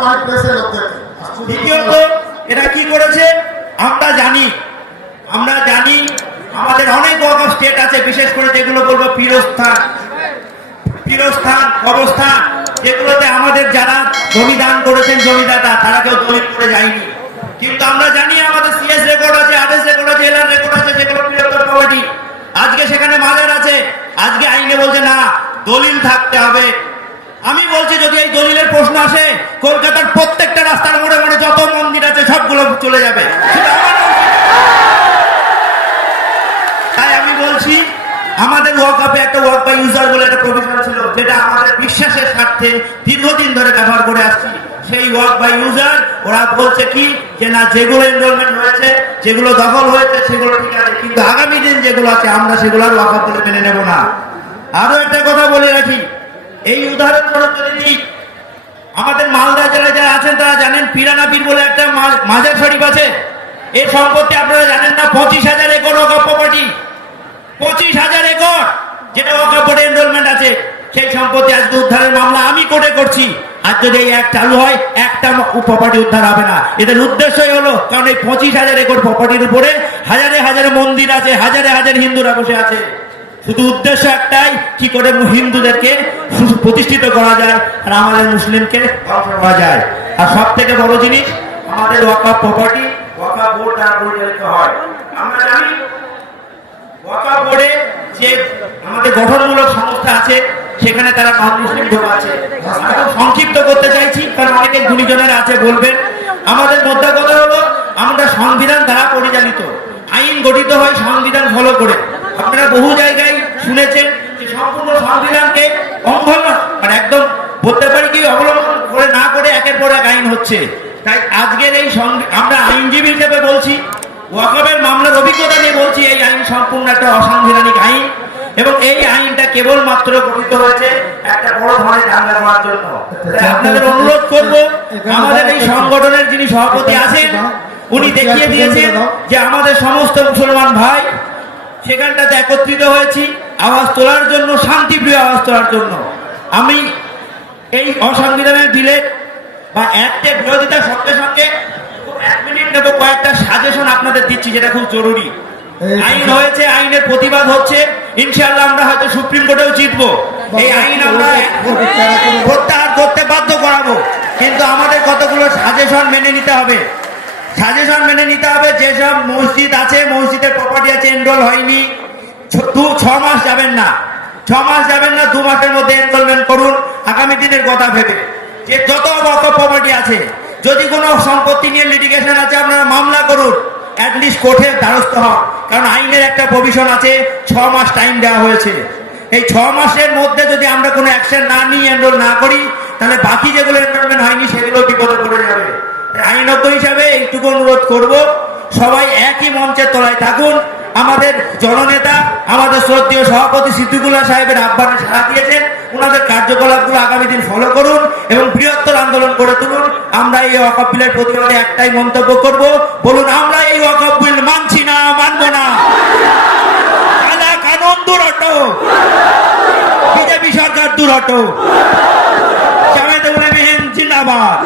Point পেয়েছে লোকদেরকে দ্বিতীয়ত, এরা কি করেছে? আমরা জানি আমরা জানি আমাদের অনেক ওয়াকফ স্টেট আছে, বিশেষ করে যেগুলো বলব পীরস্থান পীরস্থান অবস্থান, যেগুলোতে আমাদের যারা জমি দান করেছেন, জমিদাতা, তারা কেউ দলিল করে যায়নি। কিন্তু আমরা জানি আমাদের সিএস রেকর্ড আছে আদেশ রেকর্ড আছে এলআর রেকর্ড আছে, যেগুলো বৃহত্তর কমিটি। আজকে সেখানে মাজার আছে। আজকে আইনে বলছে না, দলিল থাকতে হবে। আমি বলছি, যদি এই দলিলের প্রশ্ন আসে, কলকাতার প্রত্যেকটা রাস্তার মোড়ে মোড়ে যত মন্দির আছে, সবগুলো চলে যাবে। তাই আমি বলছি, আমাদের ওয়াকআপে একটা ওয়ার্ক বাই ইউজার বলে একটা প্রভিশন ছিল, যেটা আমাদের বিশ্বাসের স্বার্থে দীর্ঘদিন ধরে ব্যবহার করে আসছি। সেই ওয়ার্ক বাই ইউজার ওরা বলছে কি, যে না, যেগুলো এনরোলমেন্ট হয়েছে, যেগুলো দখল হয়েছে, সেগুলো ঠিক আছে, কিন্তু আগামী দিন যেগুলো আছে, আমরা সেগুলো আর ওয়াকআপ বলে মেনে নেব না। আরও একটা কথা বলে রাখি এই উদাহরণস্বরূপ যদি দিই, আমাদের মালদা জেলায় যারা আছেন, তারা জানেন পিরানাপির বলে একটা মাজার শরীফ আছে। এই সম্পত্তি আপনারা জানেন না, পঁচিশ হাজার একর ওয়াকফ প্রপার্টি পঁচিশ হাজার একর যেটা ওয়াকফ বোর্ডে এনরোলমেন্ট আছে, সেই সম্পত্তি আজকে উদ্ধারের মামলা আমি কোর্টে করছি। আর যদি এই এক চালু হয়, একটা প্রপার্টি উদ্ধার হবে না। এদের উদ্দেশ্যই হলো, কারণ এই পঁচিশ হাজার একর প্রপার্টির উপরে হাজারে হাজারে মন্দির আছে, হাজারে হাজারে হিন্দুরা বসে আছে। শুধু উদ্দেশ্য একটাই, কি করে হিন্দুদেরকে প্রতিষ্ঠিত করা যায় আর আমাদের মুসলিমকে করা যায়। আর সব থেকে বড় জিনিস, আমাদের ওয়াকাপ প্রপার্টি ওয়াকাপ বোর্ড দ্বারা পরিচালিত হয়। আমরা জানি ওয়াকাপ বোর্ডে যে আমাদের গঠনমূলক সংস্থা আছে, সেখানে তারা নন মুসলিম লোক আছে। সংক্ষিপ্ত করতে চাইছি, কারণ অনেকে গুণীজনের আছে, বলবেন। আমাদের মধ্যে কথা হলো, আমরা সংবিধান দ্বারা পরিচালিত। আইন গঠিত হয়, সংবিধান ফলো করে। আপনারা বহু জায়গায় শুনেছেন যে সম্পূর্ণ সংবিধানকে অবলম্বন মানে একদম বলতে পারি কি অবলম্বন করে না করে একের পর এক আইন হচ্ছে। তাই আজকের এই আমরা আইনজীবী হিসেবে বলছি, ওয়াকফের মামলার অভিজ্ঞতা নিয়ে বলছি, এই আইন সম্পূর্ণ একটা অসাংবিধানিক আইন এবং এই আইনটা কেবলমাত্র গঠিত হয়েছে একটা বড় ধরনের দাঙ্গা করার জন্য আপনাদের অনুরোধ করব, আমাদের এই সংগঠনের যিনি সভাপতি আছেন, উনি দেখিয়ে দিয়েছেন যে আমাদের সমস্ত মুসলমান ভাই সেখানটাতে একত্রিত হয়েছি। আওয়াজ তোলার জন্য শান্তিপ্রিয় আওয়াজ তোলার জন্য। আমি এই অসাংবিধানিক বিলের বা অ্যাক্টের বিরোধিতার সঙ্গে সঙ্গে এক মিনিট নেব কয়েকটা সাজেশন আপনাদের দিচ্ছি যেটা খুব জরুরি। আইন হয়েছে আইনের প্রতিবাদ হচ্ছে ইনশাআল্লাহ আমরা হয়তো সুপ্রিম কোর্টেও জিতবো। এই আইন আমরা প্রত্যাহার করতে বাধ্য করাবো। কিন্তু আমাদের কতগুলো সাজেশন মেনে নিতে হবে? সাজেশন মেনে নিতে হবে যেসব মসজিদ আছে মসজিদের প্রপার্টি আছে এনরোল হয়নি। দু ছ মাস যাবেন না। ছ মাস যাবেন না, দু মাসের মধ্যে এনরোলমেন্ট করুন, আগামী দিনের কথা ভেবে। যে যত বক প্রপার্টি আছে, যদি কোনো সম্পত্তি নিয়ে লিটিগেশন আছে, আপনারা মামলা করুন। অ্যাটলিস্ট কোর্টের দ্বারস্থ হন। কারণ আইনের একটা প্রভিশন আছে, ছ মাস টাইম দেওয়া হয়েছে। এই ছ মাসের মধ্যে যদি আমরা কোনো অ্যাকশন না নিয়ে এনরোল না করি, তাহলে বাকি যেগুলো এনরোলমেন্ট হয়নি, সেগুলো বিপদে পড়ে যাবে। আইনজ্ঞ হিসাবে এইটুকু অনুরোধ করব। সবাই একই মঞ্চের তলায় থাকুন। আমাদের জননেতা, আমাদের শ্রদ্ধীয় সভাপতি সিদ্দিকুল্লাহ সাহেবের আহ্বানে সাড়া দিয়েছেন। ওনাদের কার্যকলাপগুলো আগামী দিন ফলো করুন এবং বৃহত্তর আন্দোলন করে তুলুন। আমরা এই ওয়াকফ বিলের প্রতিবাদে একটাই মন্তব্য করব। বলুন, আমরা এই ওয়াকফ বিল মানছি না, মানব না? কানুন দুরটো বিজেপি সরকার দুরটো জামায়াতে উলামা জিন্দাবাদ।